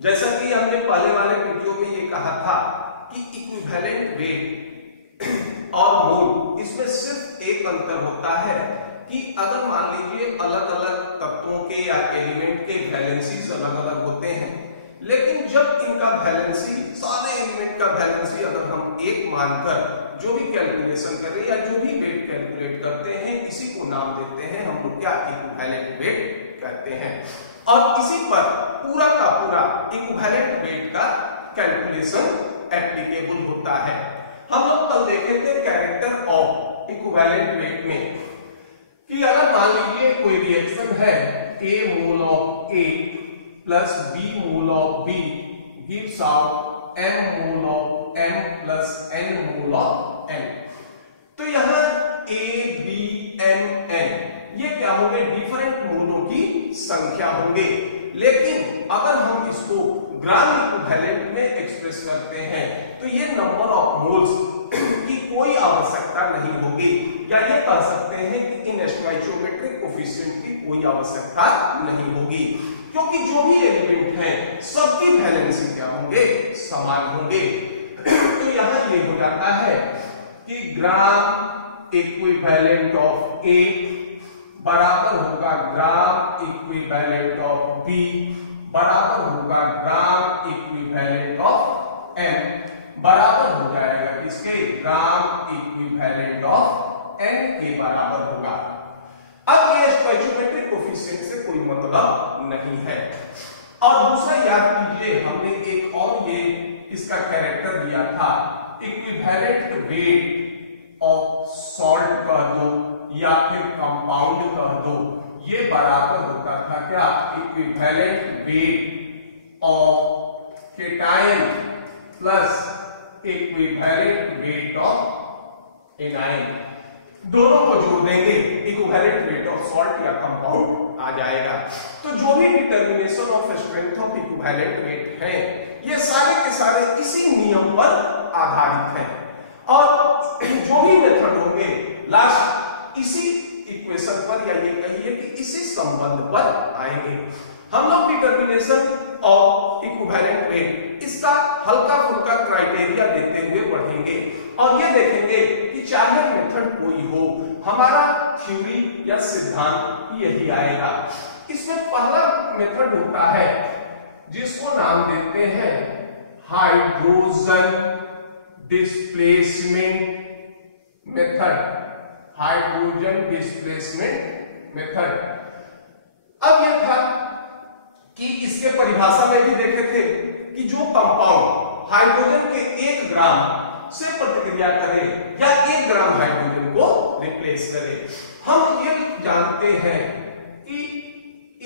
जैसा कि हमने पहले वाले वीडियो में ये कहा था कि इक्विवेलेंट वेट और मोल इसमें सिर्फ एक अंतर होता है कि अगर मान लीजिए अलग अलग तत्वों के या एलिमेंट के वैलेंसीज अलग अलग होते हैं, लेकिन जब इनका वैलेंसी सारे एलिमेंट का वैलेंसी अगर हम एक मानकर जो भी कैलकुलेशन करें या जो भी वेट कैलकुलेट करते हैं इसी को नाम देते हैं हम लोग क्या इक्विवेलेंट वेट कहते हैं। और इसी पर पूरा का पूरा इक्विवेलेंट वेट का कैलकुलेशन एप्लीकेबल होता है। हम लोग कल देखे थे कैरेक्टर ऑफ इक्विवेलेंट वेट में कि अगर मान लीजिए कोई रिएक्शन है A mole of A plus B mole of B gives out M mole of M plus N mole of N। तो यहाँ A B M N ये क्या होंगे, डिफरेंट मोलों की संख्या होंगे, लेकिन अगर हम इसको ग्राम इक्विवेलेंट में एक्सप्रेस करते हैं तो ये नंबर ऑफ मोल्स की कोई आवश्यकता नहीं होगी, या ये कह सकते हैं कि इन स्टोइचियोमेट्रिक कोफिशिएंट की कोई आवश्यकता नहीं होगी, क्योंकि जो भी एलिमेंट हैं सबकी वैलेंसी क्या होंगे, समान होंगे। तो यहाँ ये हो जाता है कि ग्राम इक्विवेलेंट ऑफ A बराबर होगा ग्राम इक्विवेलेंट ऑफ B बराबर होगा ग्राम इक्विवेलेंट ऑफ M बराबर हो जाएगा किसके, ग्राम इक्विवेलेंट ऑफ N के बराबर होगा। अब ये स्टोइचियोमेट्रिक कोफिशिएंट से कोई मतलब नहीं है। और दूसरा याद कीजिए हमने एक और ये इसका कैरेक्टर दिया था, इक्विवेलेंट वेट ऑफ सॉल्ट कह दो या फिर कंपाउंड कह दो, ये बराबर होता था क्या, equivalent weight of cation plus equivalent weight of anion. दोनों को जोड़ देंगे इक्विवेलेंट वेट ऑफ सॉल्ट या कंपाउंड आ जाएगा। तो जो भी determination of strength of equivalent weight है ये सारे के सारे इसी नियम पर आधारित हैं, और जो भी मेथड होंगे लास्ट इसी इक्वेशन पर या ये कहिए कि इसी संबंध पर आएंगे। हम लोग डिटर्मिनेशन ऑफ इक्विवेलेंट वेट इसका हल्का फुल्का क्राइटेरिया देते हुए बढ़ेंगे और ये देखेंगे कि चाहे मेथड कोई हो हमारा थ्योरी या सिद्धांत यही आएगा। इसमें पहला मेथड होता है जिसको नाम देते हैं hydrogen displacement method, hydrogen displacement method. अब यह था कि इसके परिभाषा में भी देखे थे कि जो कंपाउंड हाइड्रोजन के 1 ग्राम से प्रतिक्रिया करे या 1 ग्राम हाइड्रोजन को रिप्लेस करे, हम ये जानते हैं कि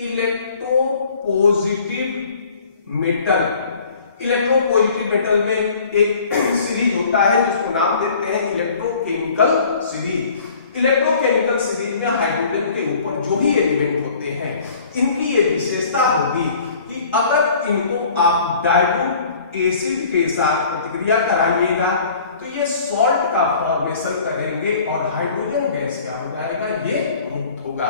इलेक्ट्रोपॉजिटिव मेटल, इलेक्ट्रोपॉजिटिव मेटल में एक सीरीज होता है जिसको नाम देते हैं इलेक्ट्रोकेमिकल सीरीज। इलेक्ट्रोकेमिकल सीरीज में हाइड्रोजन के ऊपर जो भी एलिमेंट होते हैं इनकी ये विशेषता होगी कि अगर इनको आप डाइल्यूट एसिड के साथ प्रतिक्रिया कराइएगा तो ये सॉल्ट का फॉर्मेशन करेंगे और हाइड्रोजन गैस क्या हो जाएगा, ये मुक्त होगा।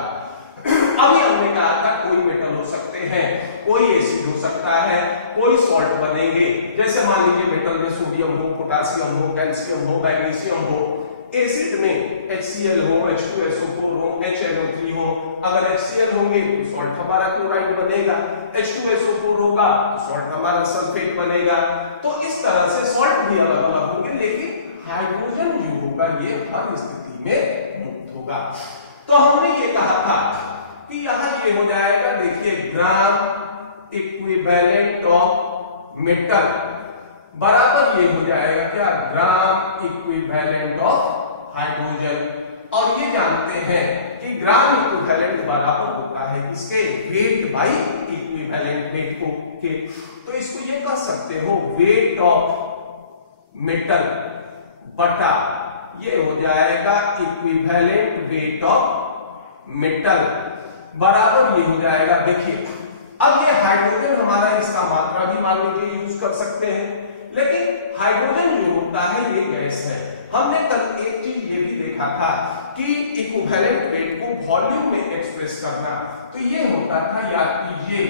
अभी हमने कहा था कोई मेटल हो सकते हैं, कोई एसिड हो सकता है, कोई सॉल्ट बनेंगे, जैसे मान लीजिए मेटल में सोडियम हो, पोटासियम हो, कैल्शियम हो, मैग्नीशियम हो। एसिड में HCl हो, H2SO4 हो, HNO3 हो। अगर HCl होंगे तो सॉल्ट हमारा क्लोराइड बनेगा, H2SO4 होगा तो सॉल्ट हमारा सल्फेट बनेगा। तो इस तरह से सॉल्ट भी अलग अलग होंगे, लेकिन हाइड्रोजन जो होगा ये हर स्थिति में मुक्त होगा। तो हमने ये कहा था कि यहां ये हो जाएगा, देखिए ग्राम इक्विवेलेंट ऑफ मेटल बराबर ये हो जाएगा क्या, ग्राम इक्विवेलेंट ऑफ हाइड्रोजन। और ये जानते हैं कि ग्राम इक्विवेलेंट बराबर होता है किसके, वेट बाई इक्विवेलेंट वेट को के। तो इसको ये कह सकते हो वेट ऑफ मेटल बटा ये हो जाएगा इक्विवेलेंट वेट ऑफ मेटल बराबर ये हो जाएगा। देखिए अब ये हाइड्रोजन हमारा इसका मात्रा भी मान लीजिए यूज कर सकते हैं, लेकिन हाइड्रोजन जो होता है ये गैस है। हमने कल एक चीज ये भी देखा था कि इक्विवेलेंट वेट को वॉल्यूम में एक्सप्रेस करना, तो ये होता था याद कीजिए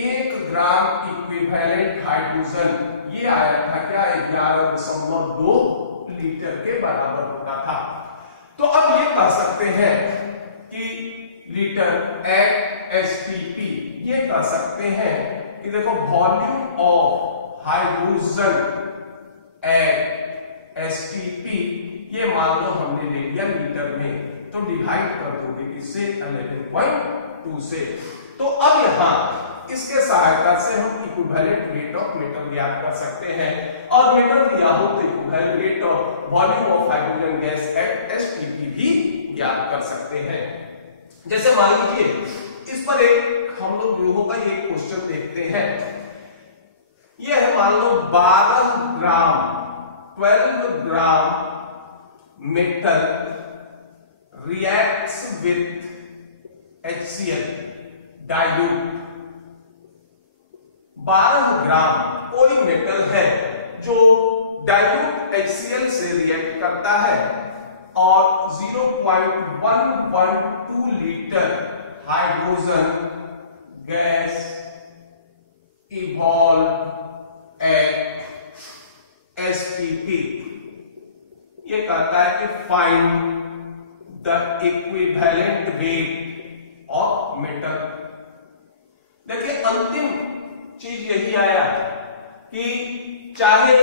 1 ग्राम इक्विवेलेंट हाइड्रोजन ये आया था क्या 11.2 लीटर के बराबर होता था। तो अब ये कह सकते हैं कि लीटर एट एसटीपी, ये कह सकते हैं कि देखो volume of hydrogen at STP, ये मान लो हमने ले लिया लीटर में, तो डिवाइड कर दोगे इससे 11.2 से। तो अब यहां इसके सहायता से हम इक्विवेलेंट वेट ऑफ मेटल ज्ञात कर सकते हैं, और मेटल दिया हो तो equivalent weight of volume of hydrogen gas at STP भी ज्ञात कर सकते हैं। जैसे मान लीजिए इस पर एक हम लोग लोगों का ये क्वेश्चन देखते हैं, ये है मान लो 12 gram metal reacts with HCl dilute। 12 gram कोई मेटल है जो डाइल्यूट HCl से रिएक्ट करता है और 0.112 litre hydrogen gas evolve eight STP. ये कहता है कि find the equivalent weight of metal. देखिए अंतिम चीज यही आया कि चाहे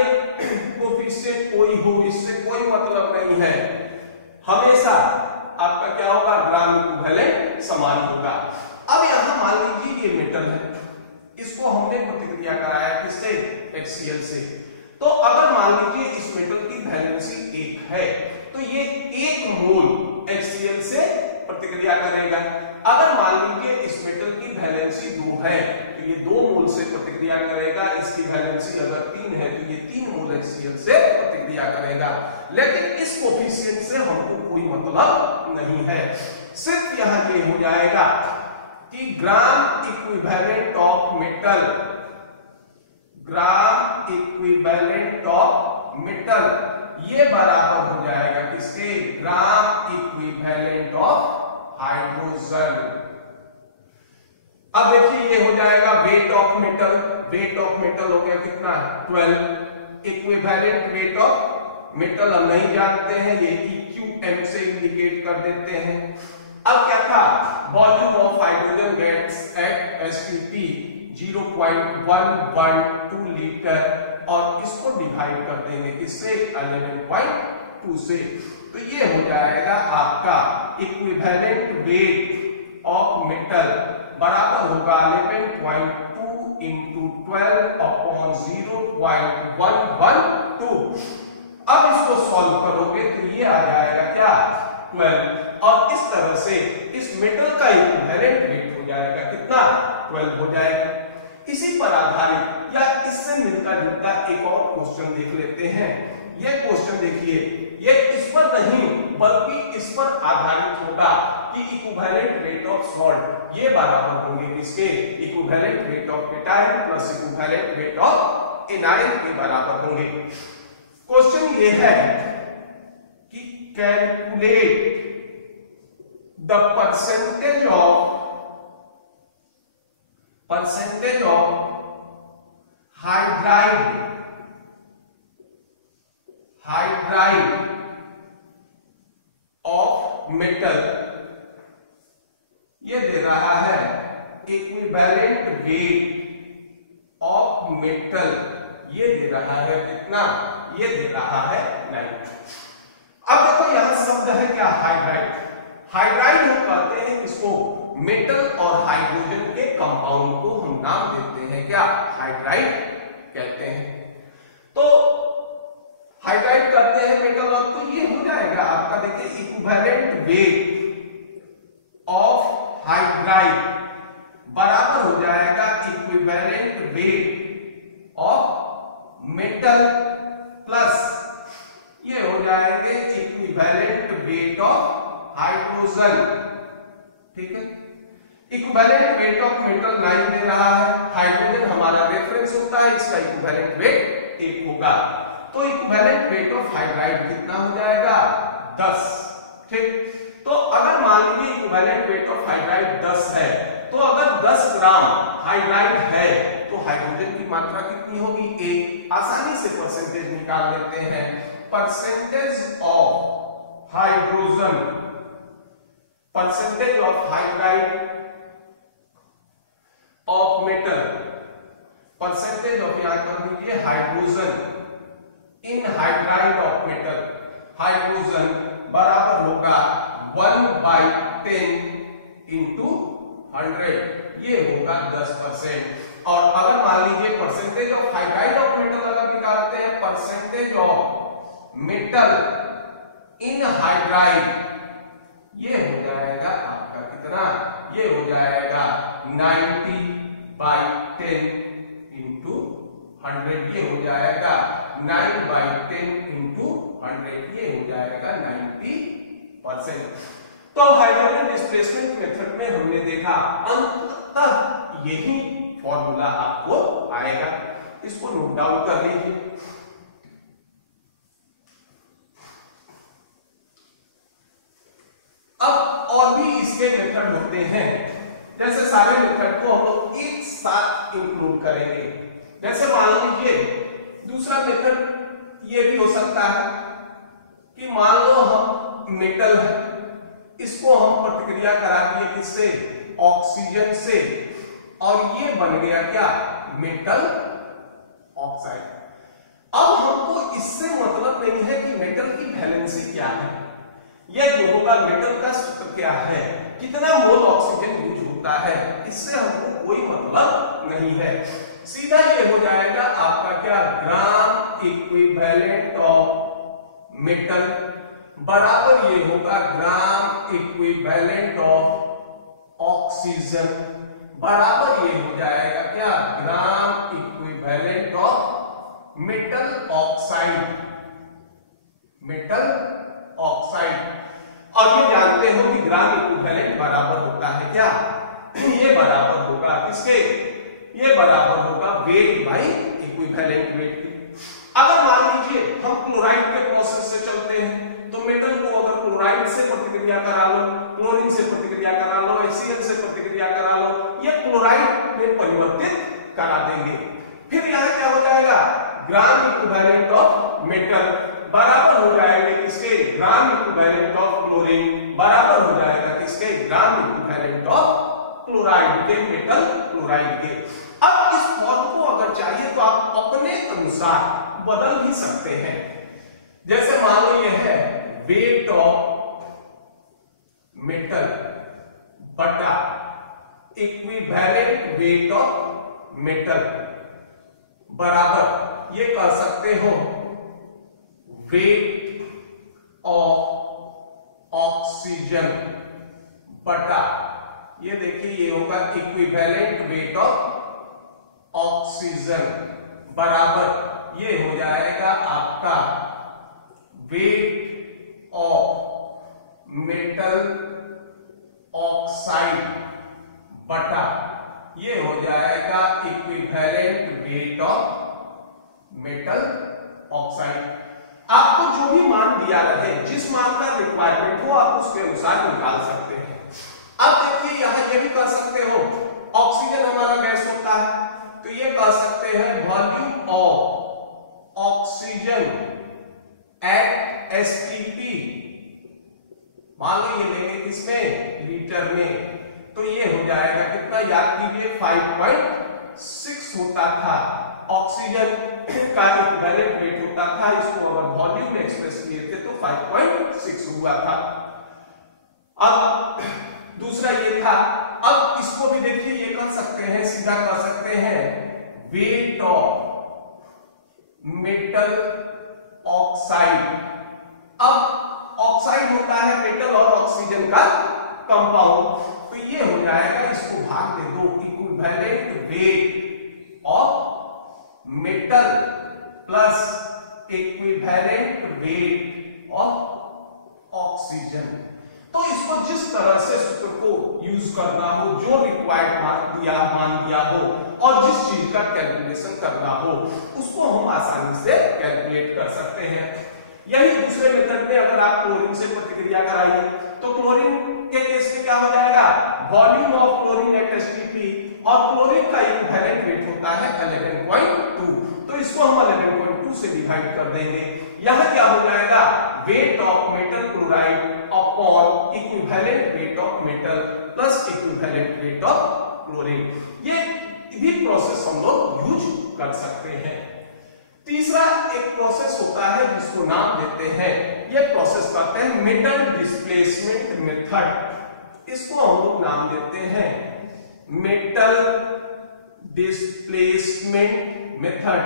कोफिशिएंट कोई हो, इससे कोई मतलब नहीं है, हमेशा आपका क्या होगा ग्राम इक्विवेलेंट समान होगा। अब यहां मान लीजिए ये मेटल है, इसको हमने प्रतिक्रिया कराया किससे HCl से। तो अगर मान लीजिए इस मेटल की वैलेंसी 1 है तो ये 1 मोल HCl से प्रतिक्रिया करेगा। अगर मान लीजिए इस मेटल की वैलेंसी 2 है तो ये 2 मोल से प्रतिक्रिया करेगा। इसकी वैलेंसी अगर 3 है तो ये 3 मोल HCl से प्रतिक्रिया करेगा। लेकिन इस कोफिशिएंट से हमको कोई मतलब नहीं है, सिर्फ यहां ये हो जाएगा कि gram equivalent of metal, gram equivalent of metal ये बराबर हो जाएगा किसके ग्राम इक्विवेलेंट ऑफ हाइड्रोजन। अब देखिए ये हो जाएगा wait of metal, wait of metal हो गया कितना 12। इक्विवेलेंट वेट ऑफ मेटल हम नहीं जानते हैं, ये EQM से इंडिकेट कर देते हैं। अब क्या था volume of hydrogen gas at STP 0.112 litre, और इसको डिवाइड कर देंगे किससे 11.2 से। तो ये हो जाएगा आपका इक्विवेलेंट वेट ऑफ मेटल बराबर होगा 11.2 इंटू 12 अपॉन 0.112। अब इसको सॉल्व करोगे तो ये आ जाएगा क्या 12, और इस तरह से इस मेटल का इक्विवेलेंट वेट हो जाएगा कितना 12 हो जाएगा। इसी पर आधारित या इससे मिलता जुलता एक और क्वेश्चन देख लेते हैं। यह क्वेश्चन देखिए, ये इस पर नहीं बल्कि इस पर आधारित होगा कि इक्विवेलेंट वेट ऑफ सॉल्ट ये बराबर होंगे किसके equivalent weight of cation plus equivalent weight of anion के बराबर होंगे। क्वेश्चन ये है कि calculate the percentage of hydride of metal, ये दे रहा है इक्विवेलेंट वेट ऑफ मेटल, ये दे रहा है कितना, ये दे रहा है 9। अब देखो यहां शब्द है क्या हाइड्राइड। हाइड्राइड हम कहते हैं इसको मेटल और हाइड्रोजन के कंपाउंड को हम नाम देते हैं क्या हाइड्राइड कहते हैं। तो हाइड्राइड करते हैं मेटल, और तो ये हो जाएगा आपका देखिए इक्विवेलेंट वेट ऑफ हाइड्राइड बराबर हो जाएगा equivalent weight of metal plus ये हो जाएंगे इक्विवेलेंट वेट ऑफ हाइड्रोजन। ठीक है, इक्विवेलेंट वेट ऑफ मेटल 9 दे रहा है, हाइड्रोजन हमारा रेफरेंस होता है, इसका इक्विवेलेंट वेट 1 होगा। तो इक्विवेलेंट वेट ऑफ हाइड्राइड कितना हो जाएगा 10। ठीक, तो अगर मान लीजिए इक्विवेलेंट वेट ऑफ हाइड्राइड 10 है तो अगर 10 ग्राम हाइड्राइड है तो हाइड्रोजन की मात्रा कितनी होगी, 1। आसानी से परसेंटेज निकाल लेते हैं। Percentage of hydrogen, percentage of hydride of metal, percentage of, यहां कर दीजिए hydrogen in hydride of metal, hydrogen बराबर होगा 1/10 इंटू 100, ये होगा 10%। और अगर मान लीजिए percentage of hydride of metal अगर निकालते हैं, percentage of metal in hydride, ये हो जाएगा आपका कितना, ये हो जाएगा 90/10 इंटू 100, ये हो जाएगा 9/10 इंटू 100, ये हो जाएगा 90%। तो हाइड्रोजन डिस्प्लेसमेंट मेथड में हमने देखा, अंततः यही फॉर्मूला आपको आएगा। इसको नोट डाउन कर लीजिए। अब और भी इसके मेथड होते हैं, जैसे सारे मेथड को हम लोग एक साथ इंक्लूड करेंगे। जैसे मान लीजिए दूसरा मेथड ये भी हो सकता है कि मान लो हम मेटल है, इसको हम प्रतिक्रिया करा दिए किससे, ऑक्सीजन से, और ये बन गया क्या, मेटल ऑक्साइड। अब हमको इससे मतलब नहीं है कि मेटल की वैलेंसी क्या है, यह जो होगा मेटल का सूत्र क्या है, कितना मोल ऑक्सीजन यूज होता है, इससे हमको कोई मतलब नहीं है। सीधा ये हो जाएगा आपका क्या, ग्राम इक्विवेलेंट ऑफ मेटल बराबर ये होगा ग्राम इक्विवेलेंट ऑफ ऑक्सीजन बराबर ये हो जाएगा क्या, ग्राम equivalent of metal oxide, metal oxide. और ये जानते हो कि ग्राम इक्विवेलेंट बराबर होता है क्या, ये बराबर होगा किसके, ये बराबर होगा वेट बाई इक्विवेलेंट वेट की। अगर मान लीजिए हम क्लोराइड के प्रोसेस से चलते हैं, तो मेटल को अगर क्लोराइड से प्रतिक्रिया करा लो, क्लोरीन से प्रतिक्रिया करा लो, HCl से प्रतिक्रिया करा लो, ये क्लोराइड में परिवर्तित करा देंगे। फिर यहां क्या हो जाएगा, ग्राम इक्विवेलेंट ऑफ मेटल बराबर हो जाएंगे किसके, ग्राम इक्विवेलेंट ऑफ क्लोरीन बराबर हो जाएगा किसके, ग्राम इक्विवेलेंट ऑफ क्लोराइड के, मेटल क्लोराइड के। अब इस फॉर्म को अगर चाहिए तो आप अपने अनुसार बदल भी सकते हैं। जैसे मान लो ये है वेट ऑफ मेटल बटा इक्विवेलेंट वेट ऑफ मेटल बराबर ये कह सकते हो वेट ऑफ ऑक्सीजन बटा, ये देखिए ये होगा इक्विवेलेंट वेट ऑफ ऑक्सीजन बराबर ये हो जाएगा आपका वेट ऑफ मेटल ऑक्साइड बटा ये हो जाएगा equivalent weight of metal oxide. आपको जो भी मान दिया रहे, जिस मान का रिक्वायरमेंट हो आप उसके अनुसार निकाल सकते हैं। अब देखिए यहां ये भी कह सकते हो ऑक्सीजन हमारा गैस होता है, तो ये कह सकते हैं volume of oxygen at STP, मान लो ये लेंगे किसमें, लीटर में, तो ये हो जाएगा कितना, याद कीजिए 5.6 होता था ऑक्सीजन का इक्विवेलेंट वेट होता था, इसको अगर वॉल्यूम में एक्सप्रेस किए थे तो 5.6 हुआ था। अब दूसरा ये था, अब इसको भी देखिए ये कर सकते हैं, सीधा कर सकते हैं वेट ऑफ मेटल ऑक्साइड। अब ऑक्साइड होता है मेटल और ऑक्सीजन का कंपाउंड, तो ये हो जाएगा, इसको भाग दे दो, equivalent weight of metal plus equivalent weight of oxygen. तो इसको जिस तरह से सूत्र को यूज करना हो, जो रिक्वायर्ड मान दिया हो और जिस चीज का कैलकुलेशन करना हो, उसको हम आसानी से कैलकुलेट कर सकते हैं। यही दूसरे मेथड में अगर आप क्लोरीन से प्रतिक्रिया कराइए तो क्लोरीन के केस में क्या हो जाएगा, volume of chlorine at STP, और क्लोरीन का इक्विवेलेंट वेट होता है 11.2, तो इसको हम 11.2 से डिवाइड कर देंगे। यहां क्या हो जाएगा, wait of metal chloride upon equivalent weight of metal plus equivalent weight of chlorine. ये भी प्रोसेस हम लोग यूज कर सकते हैं। तीसरा एक प्रोसेस होता है जिसको नाम देते हैं, ये प्रोसेस करते हैं मेटल डिस्प्लेसमेंट मेथड। इसको हम लोग नाम देते हैं मेटल डिस्प्लेसमेंट मेथड।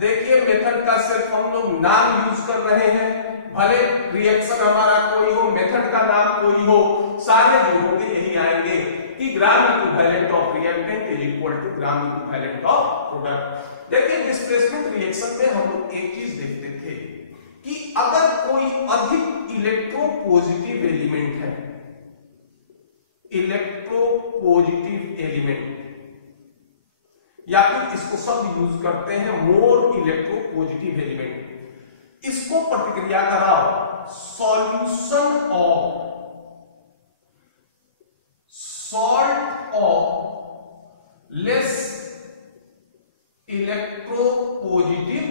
देखिए मेथड का सिर्फ हम लोग नाम यूज कर रहे हैं, भले रिएक्शन हमारा कोई हो, मेथड का नाम कोई हो, सारे जो होंगे यही आएंगे कि gram equivalent of reactant is equal to gram equivalent of product. देखिए डिस्प्लेसमेंट रिएक्शन में हम लोग एक चीज देखते थे कि अगर कोई अधिक इलेक्ट्रोपॉजिटिव एलिमेंट है, इलेक्ट्रोपॉजिटिव एलिमेंट, या फिर इसको सब यूज करते हैं मोर इलेक्ट्रोपॉजिटिव एलिमेंट, इसको प्रतिक्रिया कराओ solution of salt of less electropositive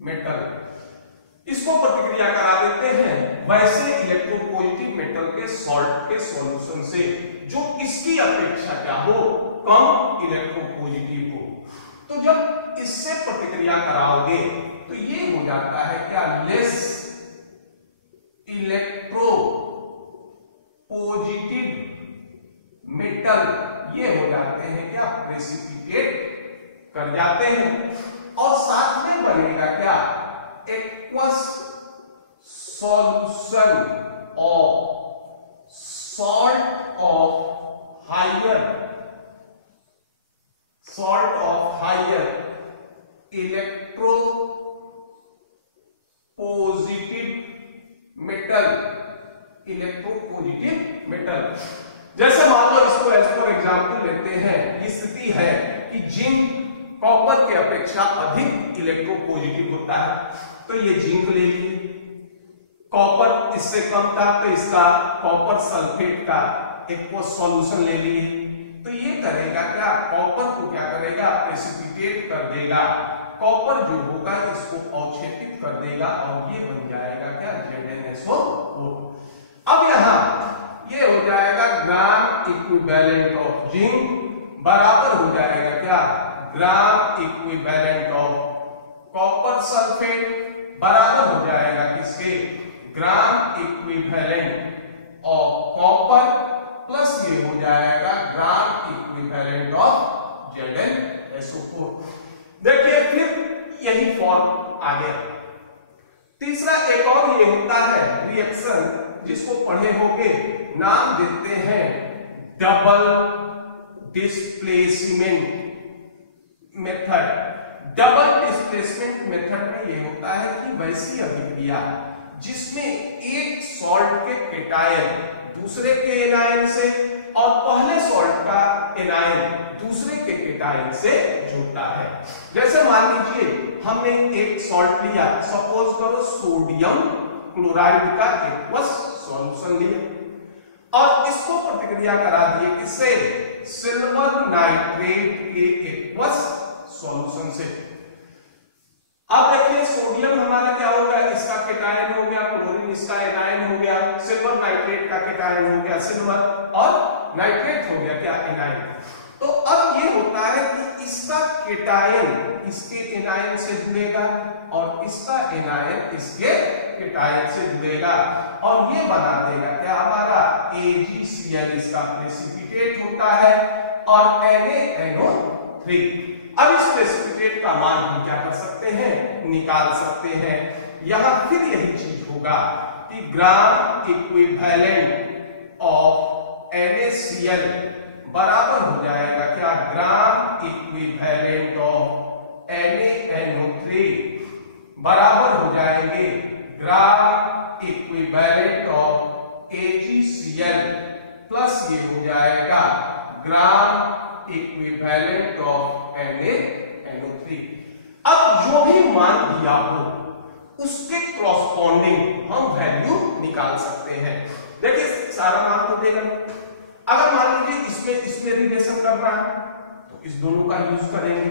metal, इसको प्रतिक्रिया करा देते हैं वैसे इलेक्ट्रोपॉजिटिव मेटल के सॉल्ट के सॉल्यूशन से जो इसकी अपेक्षा क्या हो, कम इलेक्ट्रोपॉजिटिव हो। तो जब इससे प्रतिक्रिया कराओगे तो ये हो जाता है क्या, लेस इलेक्ट्रो पॉजिटिव मेटल, ये हो जाते हैं क्या, प्रेसिपिटेट कर जाते हैं, और साथ में बनेगा क्या, aqueous solution of salt of higher electro positive metal, electropositive metal. जैसे मान लो इसको एज फॉर एग्जांपल लेते हैं, स्थिति है कि जिंक कॉपर के अपेक्षा अधिक इलेक्ट्रोपॉजिटिव होता है, तो ये जिंक ले लिए, कॉपर इससे कम था तो इसका कॉपर सल्फेट का एक्वस सॉल्यूशन ले लिए, तो ये करेगा क्या, कॉपर को क्या करेगा, प्रेसिपिटेट कर देगा, कॉपर जो होगा इसको अवक्षेपित कर देगा और ये बन जाएगा क्या, ZnSO4। अब यहां ये हो जाएगा ग्राम इक्विवेलेंट ऑफ जिंक बराबर हो जाएगा क्या, ग्राम इक्विवेलेंट ऑफ कॉपर सल्फेट बराबर हो जाएगा किसके, ग्राम इक्विवेलेंट ऑफ कॉपर प्लस ये हो जाएगा ग्राम इक्विवेलेंट ऑफ ZnSO4। देखिए फिर यही फॉर्म आ गया। तीसरा एक और ये होता है रिएक्शन जिसको पढ़े होंगे, नाम देते हैं double displacement method. Double displacement method में ये होता है कि वैसी अभिक्रिया जिसमें एक सॉल्ट के केटायन दूसरे के एनायन से और पहले सॉल्ट का एनायन दूसरे के केटायन से जुड़ता है। जैसे मान लीजिए हमने एक सॉल्ट लिया, सपोज करो सोडियम क्लोराइड का एक्वस सॉल्यूशन लिया और इसको प्रतिक्रिया करा दिए किससे, सिल्वर नाइट्रेट के एक्वस सॉल्यूशन से। अब देखिए सोडियम हमारा क्या होगा, इसका केटायन हो गया, क्लोरीन इसका एनायन हो गया, सिल्वर नाइट्रेट का केटायन हो गया सिल्वर और नाइट्रेट हो गया क्या, एनायन। तो अब ये होता है कि इसका केटायन इसके एनायन से जुड़ेगा और इसका एनायन इसके केटायन से जुड़ेगा और ये बना देगा क्या हमारा AgCl, इसका प्रेसिपिटेट होता है और NaNO3। अब इस प्रेसिपिटेट का मान हम क्या कर सकते हैं, निकाल सकते हैं। यहां फिर यही चीज होगा कि ग्राम इक्विवेलेंट ऑफ NaCl बराबर हो जाएगा क्या, ग्राम इक्विवेलेंट ऑफ NaNO3 बराबर हो जाएंगे ग्राम इक्विवेलेंट ऑफ AgCl प्लस ये हो जाएगा ग्राम इक्विवेलेंट ऑफ NaNO3। अब जो भी मान दिया हो उसके कॉरस्पॉन्डिंग हम वैल्यू निकाल सकते हैं। देखिए सारा मान तो देगा, अगर मान लीजिए इसमें रिलेशन करना है तो इस दोनों का यूज करेंगे,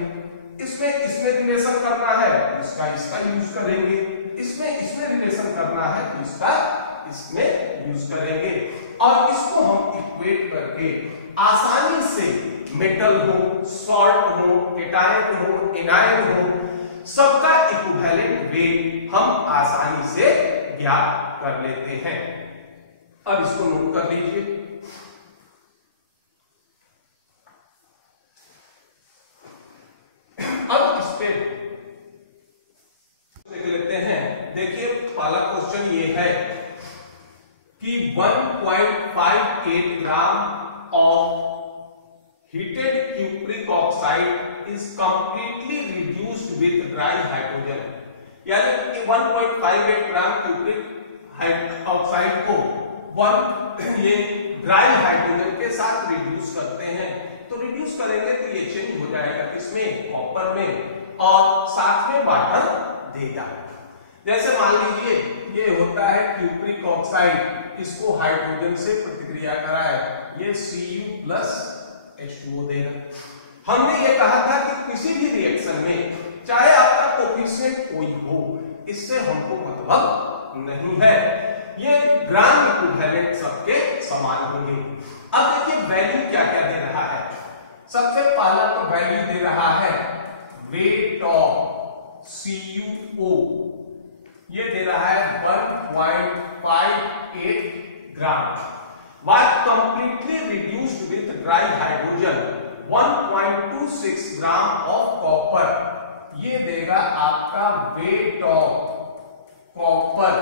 इसमें रिलेशन करना है तो इसका यूज करेंगे, इसमें रिलेशन करना है तो इसमें यूज करेंगे। और इसको हम इक्वेट करके आसानी से मेटल हो, सॉल्ट हो, केटायन हो, एनायन हो, सबका इक्विवेलेंट वेट हम आसानी से ज्ञात कर लेते हैं। अब इसको नोट कर लीजिए। अब इस पे देख लेते हैं। देखिए पहला क्वेश्चन ये है कि 1.58 gram of heated cupric oxide is completely reduced with dry hydrogen, यानी 1.58 ग्राम क्यूप्रिक ऑक्साइड को ये ड्राई हाइड्रोजन के साथ रिड्यूस करते हैं। तो रिड्यूस करेंगे तो ये चेंज हो जाएगा किसमें, कॉपर में, और साथ में वाटर देगा। जैसे मान लीजिए ये होता है क्यूप्रिक ऑक्साइड, इसको हाइड्रोजन से प्रतिक्रिया कराए, ये Cu+H2O देगा। हमने ये कहा था कि किसी भी रिएक्शन में चाहे आपका कोफिशिएंट कोई हो, इससे हमको मतलब नहीं है, ये ग्राम इक्विवेलेंट सबके समान होंगे। अब देखिए वैल्यू क्या क्या दे रहा है। सबसे पहला तो वैल्यू दे रहा है वेट ऑफ CuO, ये दे रहा है 1.58 ग्राम। Was completely reduced with dry hydrogen 1.26 gram of copper, ये देगा आपका वेट ऑफ कॉपर,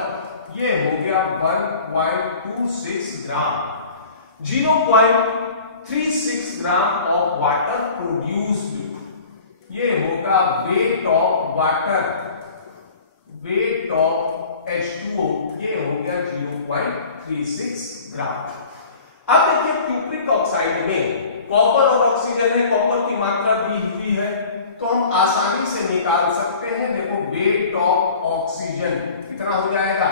ये हो गया 1.26 ग्राम। 0.36 ग्राम ऑफ वाटर प्रोड्यूस्ड, ये होगा weight of water, weight of H2O, ये हो गया 0.36 ग्राम। अब देखिए क्यूप्रिक ऑक्साइड में कॉपर और ऑक्सीजन है, कॉपर की मात्रा दी हुई है तो हम आसानी से निकाल सकते हैं। देखो वेट ऑफ ऑक्सीजन कितना हो जाएगा,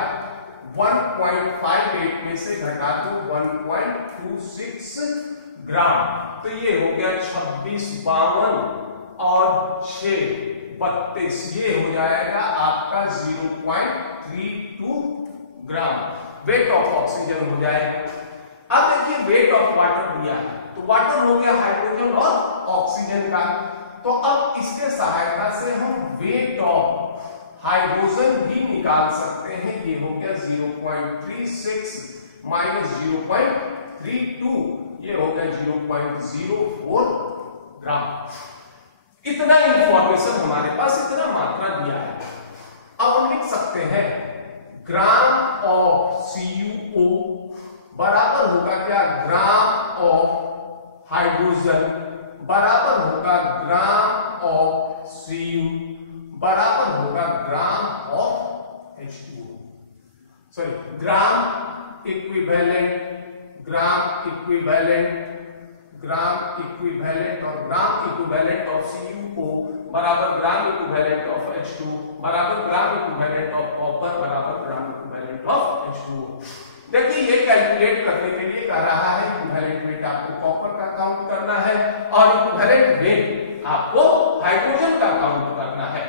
1.58 में से घटा दो 1.26 ग्राम, तो ये हो गया 26 52 और 6 32, ये हो जाएगा आपका 0.32 ग्राम वेट ऑफ ऑक्सीजन हो जाएगा। अब देखिए वेट ऑफ वाटर दिया है, तो वाटर हो गया हाइड्रोजन और ऑक्सीजन का, तो अब इसके सहायता से हम वेट ऑफ हाइड्रोजन भी निकाल सकते हैं। ये हो गया 0.36 माइनस 0.32, ये हो गया 0.04 ग्राम। इतना इंफॉर्मेशन हमारे पास, इतना मात्रा दिया है। अब हम लिख सकते हैं ग्राम ऑफ CuO बराबर होगा क्या, ग्राम ऑफ हाइड्रोजन बराबर होगा ग्राम ऑफ Cu बराबर होगा gram of H2O, sorry gram equivalent, gram equivalent, gram equivalent और ग्राम इक्विवेलेंट ऑफ CuO बराबर ग्राम इक्विवेलेंट ऑफ H2 बराबर ग्राम इक्विवेलेंट ऑफ कॉपर बराबर ग्राम इक्विवेलेंट ऑफ H2O। देखिए ये कैलकुलेट करने के लिए कह रहा है इक्विवेलेंट वेट आपको कॉपर का काउंट करना है और इक्विवेलेंट वेट आपको हाइड्रोजन का काउंट करना है।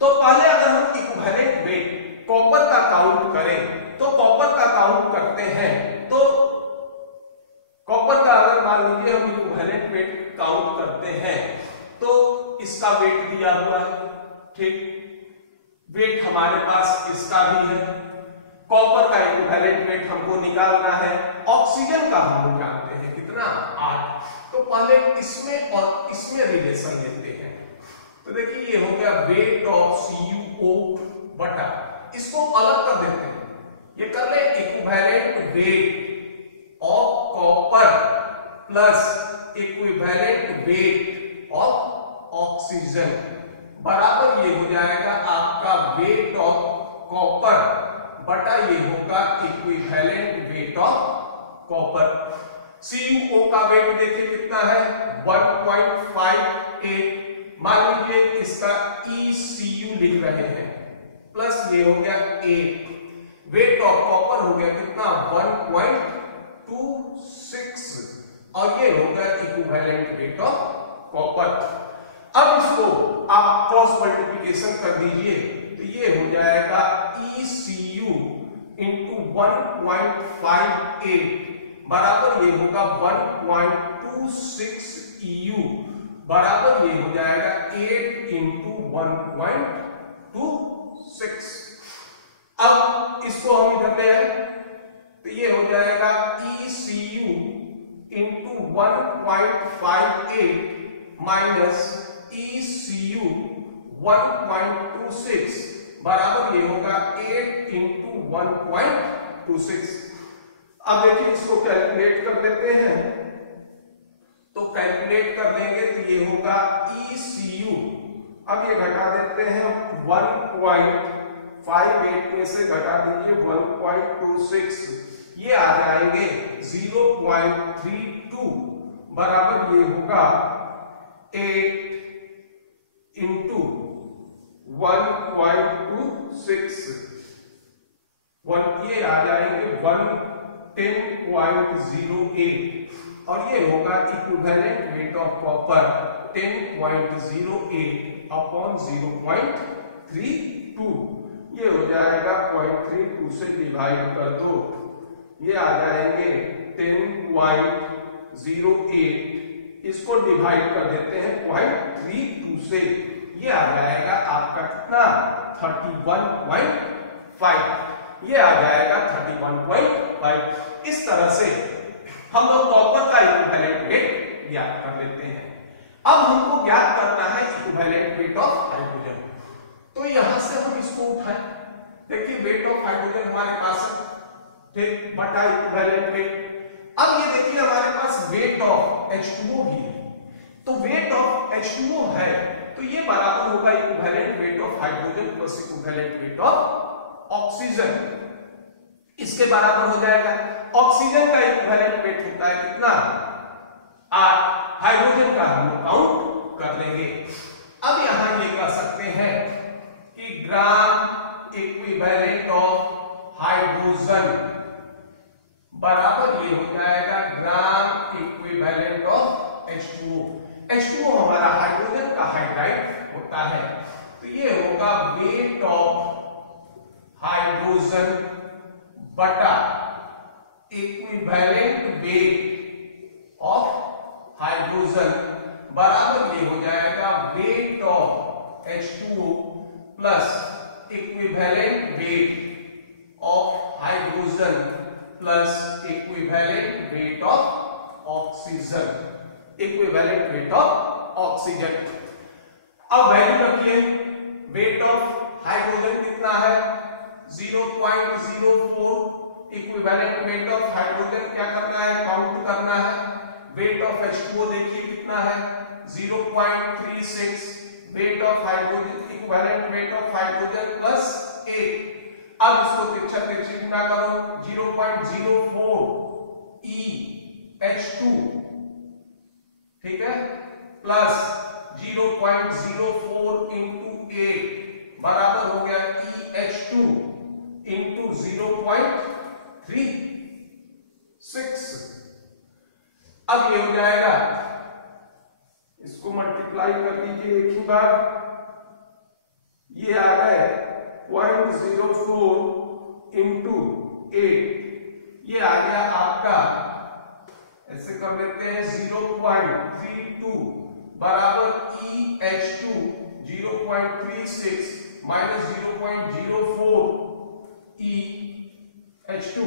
तो पहले अगर हम इक्विवेलेंट वेट कॉपर का काउंट करें तो कॉपर का काउंट करते हैं, तो कॉपर का अगर मान लीजिए हम इक्विवेलेंट वेट काउंट करते हैं तो इसका वेट दिया हुआ है, ठीक, वेट हमारे पास इसका भी है। कॉपर का इक्विवेलेंट वेट हमको निकालना है, ऑक्सीजन का हम लोग जानते हैं कितना 8, तो पहले इसमें और इसमें रिलेशन लेते हैं। तो देखिए ये हो गया वेट ऑफ CuO बटा, इसको अलग कर देते हैं, ये कर ले equivalent weight of copper plus equivalent weight of oxygen बराबर ये हो जाएगा आपका वेट ऑफ कॉपर बटा ये होगा equivalent weight of copper. CuO का वेट देखिए कितना है 1.58, मान लीजिए इसका ECU लिख रहे हैं, प्लस ये हो गया 8, वेट ऑफ कॉपर हो गया कितना और ये होगा इक्विवेलेंट वेट ऑफ कॉपर। अब इसको आप क्रॉस मल्टीप्लिकेशन कर दीजिए तो ये हो जाएगा ECU इंटू 1.58 बराबर ये होगा 1.26 EU बराबर ये हो जाएगा 8 इंटू 1.26। अब इसको हम इधर ले आए तो ये हो जाएगा ECU इंटू 1.58 माइनस ECU 1.26 बराबर ये होगा 8 इंटू 1.26। अब देखिए इसको कैलकुलेट कर लेते हैं तो कैलकुलेट कर लेंगे तो ये होगा ECU, अब ये घटा देते हैं 1.58 में से घटा दीजिए 1.26, ये आ जाएंगे 0.32 बराबर ये होगा 8 इंटू 1.26 ये आ जाएंगे 10.08 और ये होगा equivalent weight of copper 10.08 upon 0.32। ये हो जाएगा 0.32 से डिवाइड कर दो, ये आ जाएंगे 10.08, इसको डिवाइड कर देते हैं 0.32 से, ये आ जाएगा आपका कितना 31.5, ये आ जाएगा 31.5। इस तरह से हम लोग कॉपर का इक्विवेलेंट वेट ज्ञात कर लेते हैं। अब हमको ज्ञात करना है इक्विवेलेंट वेट ऑफ हाइड्रोजन, तो यहां से हम इसको उठाएं। देखिए वेट ऑफ हाइड्रोजन हमारे पास है, ठीक, बटा इक्विवेलेंट वेट। अब ये देखिए हमारे पास वेट ऑफ H2O भी है, तो वेट ऑफ H2O है तो ये बराबर होगा equivalent weight of hydrogen plus equivalent weight of oxygen, इसके बराबर हो जाएगा। ऑक्सीजन का इक्विवेलेंट वेट होता है कितना 8, हाइड्रोजन का हम काउंट कर लेंगे। अब यहां ये कह सकते हैं कि ग्राम इक्विवेलेंट ऑफ हाइड्रोजन बराबर ये हो जाएगा ग्राम इक्विवेलेंट ऑफ H2O। H2O हमारा हाइड्रोजन का हाइड्राइड होता है, तो ये होगा वेट ऑफ हाइड्रोजन बटा इक्विवेलेंट वेट ऑफ हाइड्रोजन बराबर ये हो जाएगा weight of H2O plus equivalent weight of hydrogen plus equivalent weight of oxygen, equivalent weight of oxygen. अब वैल्यू रखिए, वेट ऑफ हाइड्रोजन कितना है 0.04, इक्विवेलेंट वेट ऑफ हाइड्रोजन क्या करना है काउंट करना है। वेट ऑफ H2O देखिए कितना है 0.36, weight of hydrogen equivalent weight of hydrogen plus 8। अब इसको तिरछा तिरछी गुना करो 0.04 EH2, ठीक है, प्लस 0.04 इंटू 8 बराबर हो गया EH2 इंटू 0.36। अब ये हो जाएगा, इसको मल्टीप्लाई कर दीजिए एक ही बार, ये आ गए 0.04 इंटू 8, ये आ गया आपका, ऐसे कर लेते हैं 0.32 बराबर EH2 0.36 माइनस 0.04 EH2।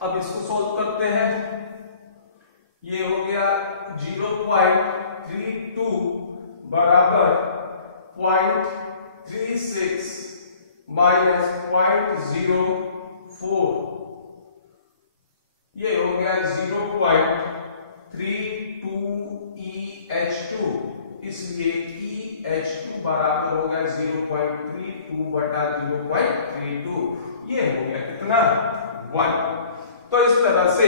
अब इसको सॉल्व करते हैं, ये हो गया 0.32 बराबर 0.36 माइनस 0.04, ये हो गया 0.32 EH2 इसलिए EH2 बराबर होगा 0.32 बटा 0.32। ये हो गया कितना 1। तो इस तरह से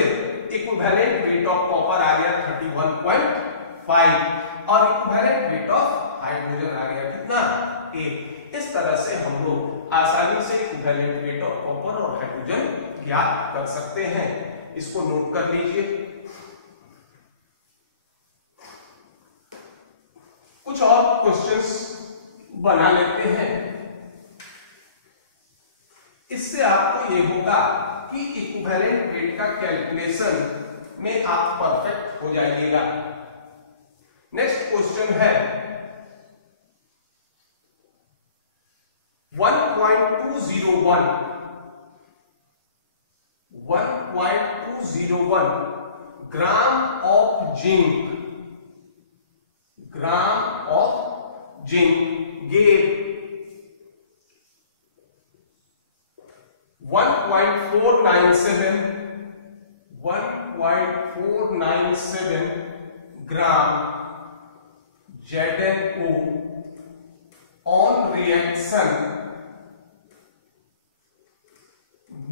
इक्विवेलेंट वेट ऑफ कॉपर आ गया 31.5 और इक्विवेलेंट वेट ऑफ हाइड्रोजन आ गया कितना 8। इस तरह से हम लोग आसानी से इक्विवेलेंट वेट ऑफ कॉपर और हाइड्रोजन ज्ञात कर सकते हैं। इसको नोट कर लीजिए। कुछ और क्वेश्चंस बना लेते हैं। इससे आपको ये होगा कि इक्विवेलेंट वेट का कैलकुलेशन में आप परफेक्ट हो जाइएगा। नेक्स्ट क्वेश्चन है 1.201 gram of zinc gave 1.497 gram ZnO on reaction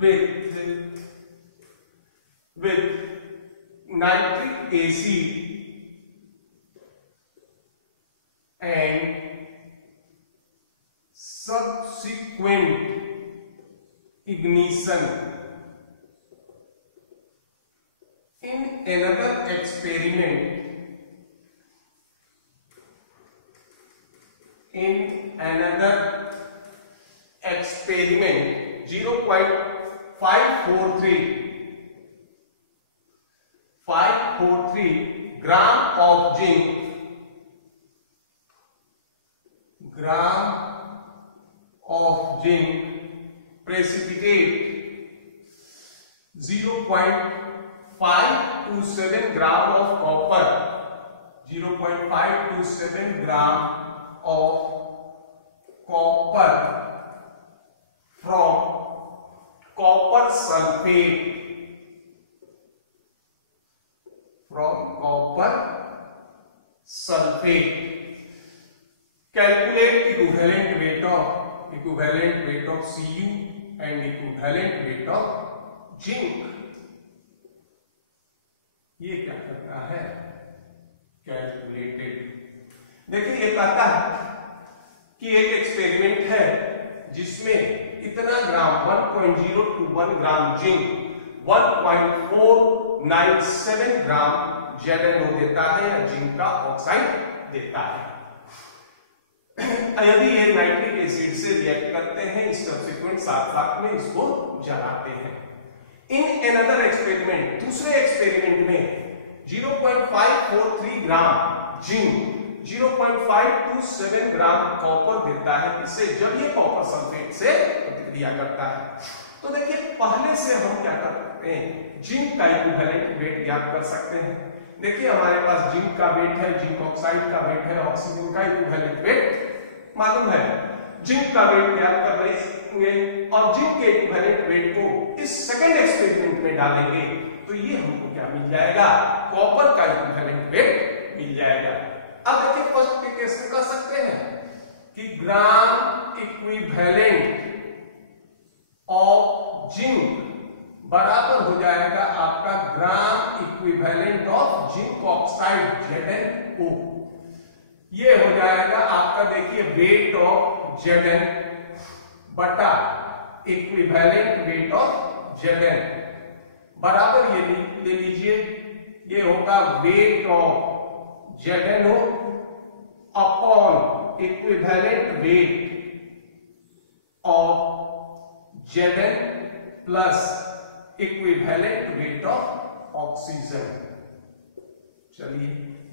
with nitric acid and subsequent ignition in another experiment 543 gram of zinc precipitate 0.527 gram of copper 0.527 gram of copper from copper sulfate calculate equivalent weight of Cu and equivalent weight of zinc। ये क्या करता है calculated. देखिए ये कहता है कि एक एक्सपेरिमेंट है जिसमें इतना ग्राम 1.021 ग्राम जिंक 1.497 ग्राम ZnO देता है या जिंक का ऑक्साइड देता है। यदि ये नाइट्रिक एसिड से रिएक्ट करते हैं इस सब्सिक्वेंट साथ में इसको जलाते हैं। इन अनदर एक्सपेरिमेंट दूसरे एक्सपेरिमेंट में 0.543 ग्राम जिंक 0.527 ग्राम कॉपर देता है। इससे जब ये कॉपर सल्फेट से प्रतिक्रिया करता है तो देखिए पहले से हम क्या कर सकते हैं जिंक का इक्विवेलेंट वेट ज्ञात कर सकते हैं। देखिए हमारे पास जिंक का वेट है, जिंक ऑक्साइड का वेट है, ऑक्सीजन का इक्विवेलेंट वेट मालूम है। जिंक का वेट ज्ञात कर लेंगे और जिंक के इक्विवेलेंट वेट को इस सेकंड एक्सपेरिमेंट में डालेंगे तो ये हमको क्या मिल जाएगा कॉपर का इक्विवेलेंट वेट मिल जाएगा। अब देखिए फर्स्ट पे कैसे कर सकते हैं कि ग्राम इक्विवेलेंट ऑफ जिंक बराबर हो जाएगा आपका ग्राम equivalent of zinc oxide ZnO। ये हो जाएगा आपका देखिए वेट ऑफ Zn बटा इक्विवेलेंट वेट ऑफ Zn बराबर ये ले लीजिए ये होगा weight of ZnO upon equivalent weight of Zn plus equivalent weight of oxygen. चलिए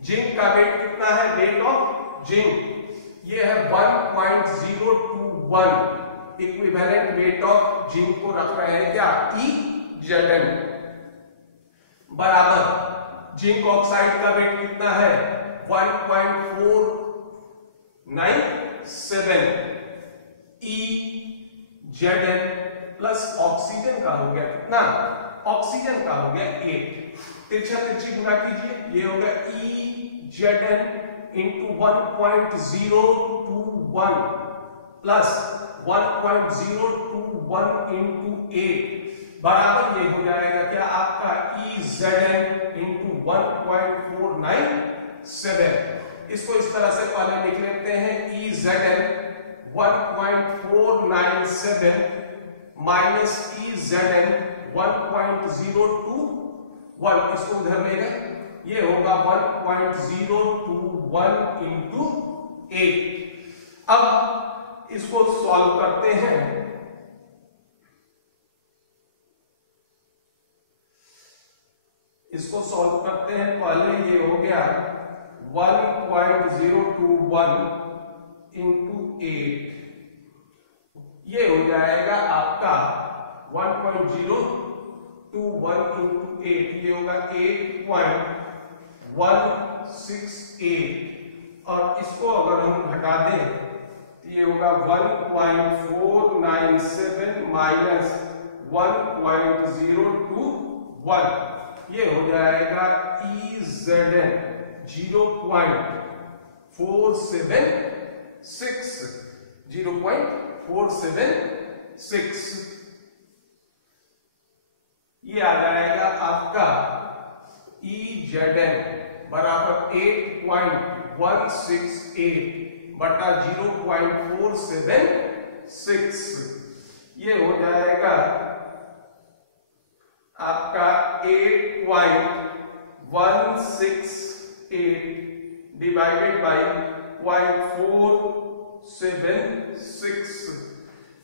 जिंक का वेट कितना है वेट ऑफ जिंक ये है 1.021 इक्विवेलेंट वेट ऑफ जिंक को रख रहे हैं क्या Zn बराबर जिंक ऑक्साइड का वेट कितना है 1.497 Zn प्लस ऑक्सीजन का हो गया कितना ऑक्सीजन का हो गया 8 तिरछा तिरछी गुना कीजिए ये होगा Zn इंटू 1.021 प्लस 1.021 इंटू 8 बराबर ये हो जाएगा क्या आपका EZN इंटू 1.497। इसको इस तरह से पहले लिख लेते हैं EZN 1.497 माइनस EZN 1.021, इसको उधर ले गए, ये होगा 1.021 इंटू 8। अब इसको सॉल्व करते हैं। इसको सॉल्व करते हैं, पहले ये हो गया 1.021 इंटू 8, ये हो जाएगा आपका 1.021 इंटू 8, ये होगा 8.168, और इसको अगर हम घटा दें तो ये होगा 1.497 माइनस 1.021, ये हो जाएगा EZN 0.476, ये आ जाएगा आपका EZN बराबर 8.168 बटा 0.476, ये हो जाएगा आपका 8.168 डिवाइडेड बाई 0.476,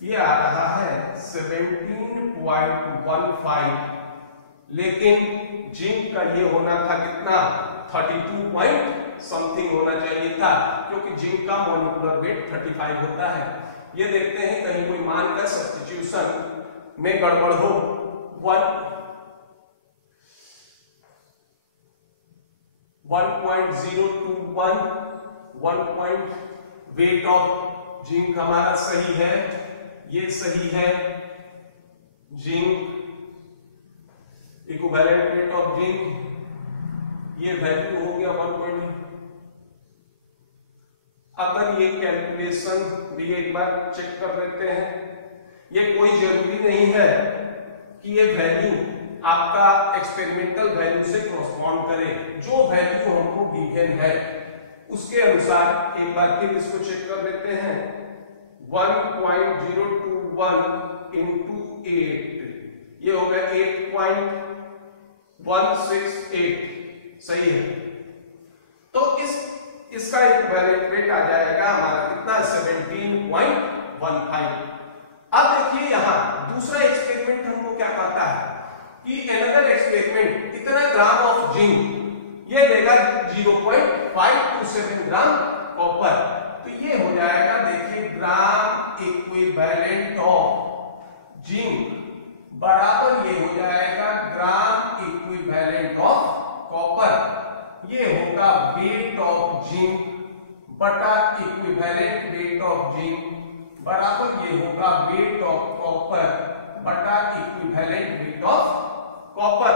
ये आ रहा है 17.15, लेकिन जिंक का ये होना था कितना 32 पॉइंट समथिंग होना चाहिए था, क्योंकि जिंक का मॉलिक्यूलर वेट 35 होता है। ये देखते हैं कहीं कोई मान का सब्स्टिट्यूशन में गड़बड़ हो। 1.021 वेट ऑफ जिंक हमारा सही है, ये सही है। Zinc equivalent weight of zinc, ये वैल्यू हो गया 1. अगर ये कैलकुलेशन भी एक बार चेक कर लेते हैं, ये कोई जरूरी नहीं है कि ये वैल्यू आपका एक्सपेरिमेंटल वैल्यू से कॉरस्पॉन्ड करे। जो वैल्यू हमको गिवन है उसके अनुसार एक बार फिर इसको चेक कर लेते हैं। 1.021 इंटू 8, ये हो गया 8.168, सही है। तो इसका इक्विवेलेंट वेट आ जाएगा हमारा कितना 17.15। अब देखिए यहां दूसरा एक्सपेरिमेंट हमको क्या कहता है कि अनदर एक्सपेरिमेंट इतना ग्राम ऑफ जिंक ये देगा 0.527 ग्राम कॉपर, तो ये हो जाएगा देखिए ग्राम इक्विवेलेंट ऑफ जिंक बराबर ये हो जाएगा ग्राम इक्विवेलेंट ऑफ कॉपर, ये होगा वेट ऑफ जिंक बटा इक्विवेलेंट वेट ऑफ जिंक बराबर ये होगा वेट ऑफ कॉपर बटा equivalent weight of copper.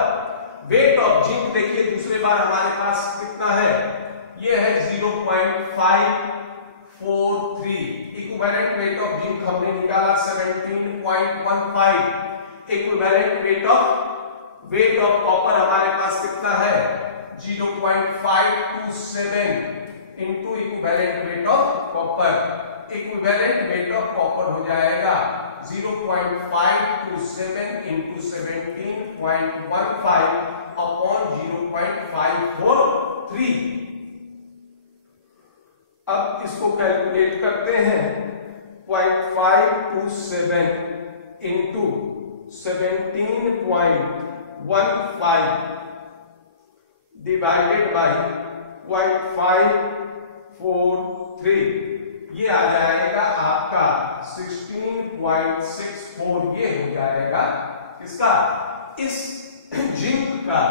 Weight of zinc देखिए दूसरे बार हमारे पास कितना है, ये है 0.543, इक्विवेलेंट वेट ऑफ जिंक हमने निकाला 17.15, इक्विवेलेंट वेट ऑफ कॉपर हमारे पास कितना है 0.527 into equivalent weight of copper, equivalent weight of copper हो जाएगा 0.527 इंटू 17.15 अपॉन 0.543। अब इसको कैलकुलेट करते हैं, 0.527 इंटू 17.15 डिवाइडेड बाई 0.543, ये आ जाएगा आपका 16.64, ये हो जाएगा इसका इस जिंक का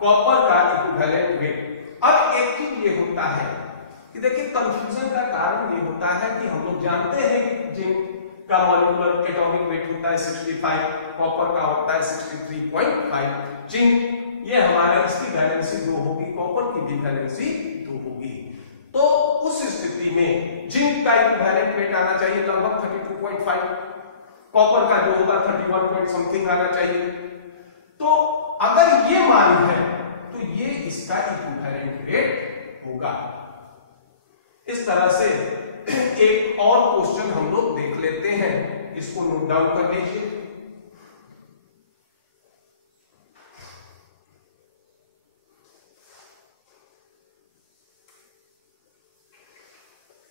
कॉपर का इक्विवेलेंट वेट। अब एक चीज ये होता है कि देखिए कंफ्यूजन का कारण ये होता है कि हम लोग जानते हैं कि जिंक का मॉलिक्यूलर एटॉमिक वेट होता है 65, कॉपर का होता है 63.5। जिंक ये हमारा इसकी वैलेंसी 2 होगी, कॉपर की भी वैलेंसी 2 होगी। तो में जिंक का इक्विवेलेंट वेट आना चाहिए लगभग 32.5, कॉपर का जो होगा 31 पॉइंट समथिंग आना चाहिए। तो अगर ये मान है तो ये इसका इक्विवेलेंट वेट होगा। इस तरह से एक और क्वेश्चन हम लोग देख लेते हैं, इसको नोट डाउन कर लीजिए।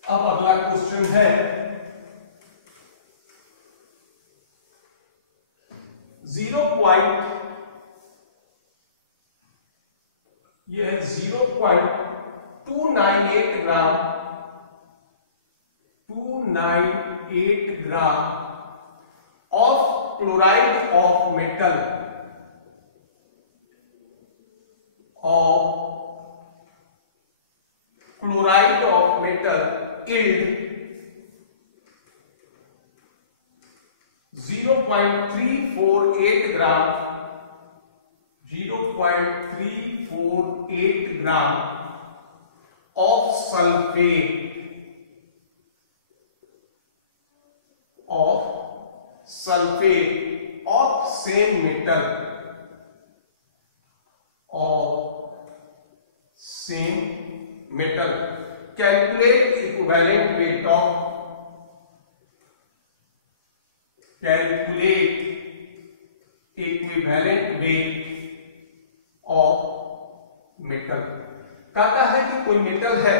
अब अगला क्वेश्चन है 0.298 ग्राम 298 gram of chloride of metal yield 0.348 gram 0.348 gram of sulfate of same metal calculate equivalent weight of metal। कहता है कि कोई मेटल है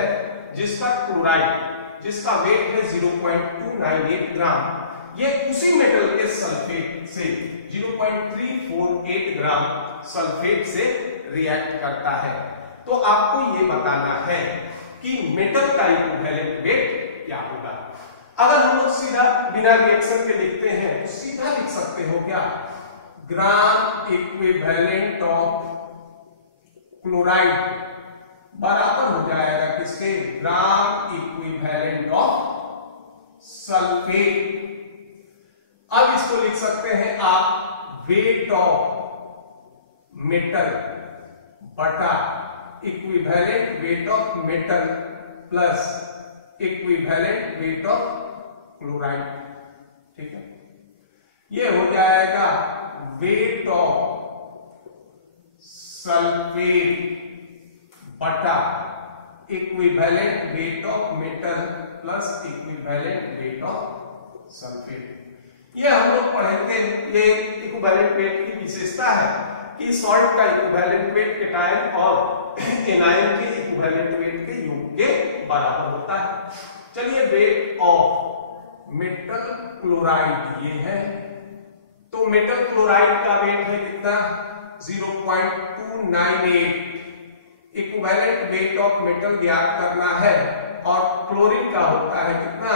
जिसका क्लोराइड जिसका वेट है 0.298 ग्राम, ये उसी मेटल के सल्फेट से 0.348 ग्राम सल्फेट से रिएक्ट करता है। तो आपको ये बताना है कि मेटल का इक्विवेलेंट वेट क्या होगा। अगर हम लोग सीधा बिना रिएक्शन के लिखते हैं तो सीधा लिख सकते हो क्या, ग्राम इक्विवेलेंट ऑफ क्लोराइड बराबर हो जाएगा किसके, ग्राम इक्विवेलेंट ऑफ सल्फेट। अब इसको लिख सकते हैं आप वेट ऑफ मेटल बटा equivalent weight of metal plus equivalent weight of chloride. ठीक है, ये हो जाएगा वेट ऑफ सल्फेट बटा equivalent weight of metal plus equivalent weight of sulphate. ये हम लोग पढ़े थे, ये इक्विवेलेंट वेट की विशेषता है कि सॉल्ट का इक्विवेलेंट वेट केटायन और एनायन के इक्विवेलेंट वेट के योग के बराबर होता है। चलिए वेट ऑफ मेटल क्लोराइड ये है, तो मेटल क्लोराइड का वेट है कितना 0.298। इक्विवेलेंट वेट ऑफ मेटल ज्ञात करना है और क्लोरीन का होता है कितना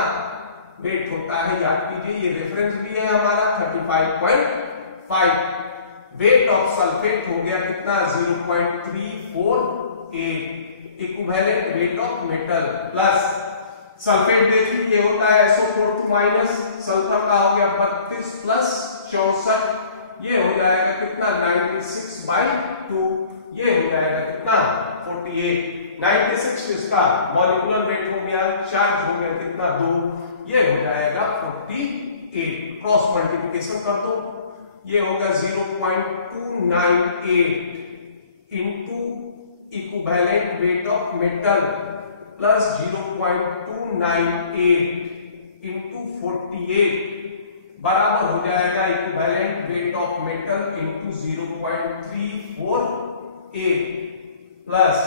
वेट होता है, याद कीजिए ये रेफरेंस भी है हमारा 35.5। वेट ऑफ सल्फेट हो गया कितना 0.348। Equivalent weight of metal plus sulphate देखिए ये होता है SO4 माइनस सल्फर का हो गया 32 प्लस 64, ये हो जाएगा कितना 96/2, ये हो जाएगा कितना 48। 96 इसका मॉलिक्यूलर वेट हो गया, चार्ज हो गया कितना 2, ये हो जाएगा 48। क्रॉस मल्टीप्लिकेशन कर दो, ये होगा 0.298 into equivalent weight of metal plus 0.298 into 48 बराबर हो जाएगा equivalent weight of metal into 0.348 plus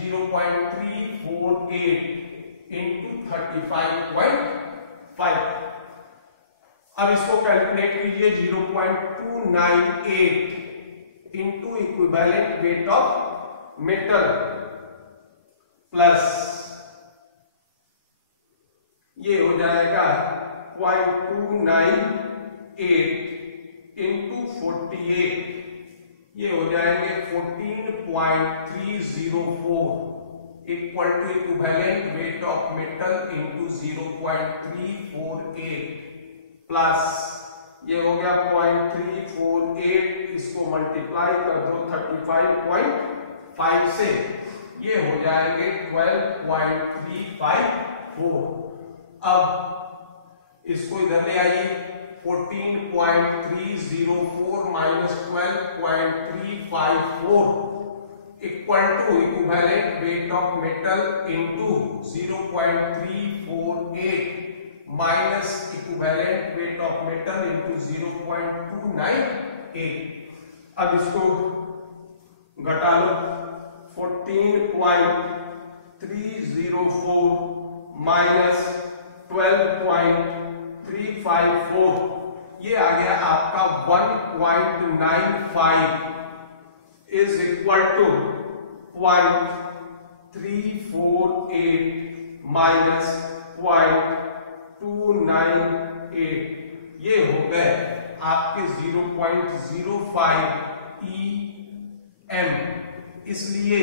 0.348 into 35.5। अब इसको कैलकुलेट कीजिए 0.298 into equivalent weight of metal plus ये हो जाएगा 0.298 इंटू 48, ये हो जाएंगे 14.304 equal to equivalent weight of metal into 0.348 plus ये हो गया 0.348, इसको मल्टीप्लाई कर दो 35.5 से, ये हो जाएंगे 12.35 अब इसको इधर ले आइए, 14.304 minus 12.354 equal to equivalent weight of metal into 0.348 minus equivalent weight of metal into 0.298। अब इसको घटा लो, 14.304 माइनस 12.354 ये आ गया आपका 1.95 इज इक्वल टू 0.348 माइनस 0.298। ये हो गए आपके 0.05 EM। इसलिए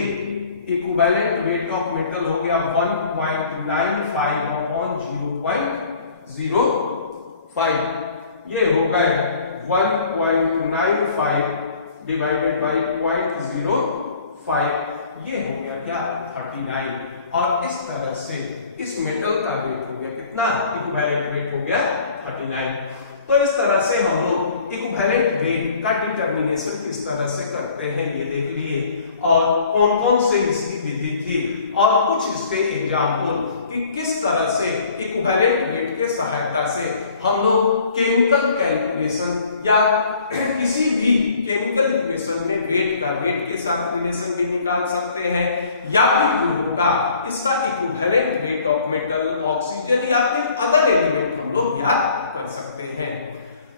इक्विवेलेंट वेट ऑफ मेटल हो गया 1.95 अपॉन 0.05। ये हो गए 1.95 डिवाइडेड बाई 0.05। ये हो गया क्या 39। और इस तरह से इस मेटल का वेट हो गया कितना, इक्विवेलेंट वेट हो गया 39। तो इस तरह से हम लोग इक्विवेलेंट वेट का डिटर्मिनेशन किस तरह से करते हैं ये देख लिए, और कौन कौन से इसकी विधि थी और कुछ इसके एग्जाम्पल कि किस तरह से इक्विवेलेंट वेट के सहायता से हम लोग केमिकल कैलकुलेशन या किसी भी केमिकल इक्वेशन में वेट के साथ रिलेशन भी निकाल सकते हैं, या फिर जो होगा इसका equivalent weight of metal, oxygen या फिर अदर एलिमेंट हम लोग याद कर सकते हैं।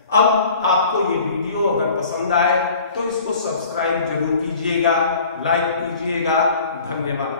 अब आपको ये वीडियो अगर पसंद आए तो इसको सब्सक्राइब जरूर कीजिएगा, लाइक कीजिएगा। धन्यवाद।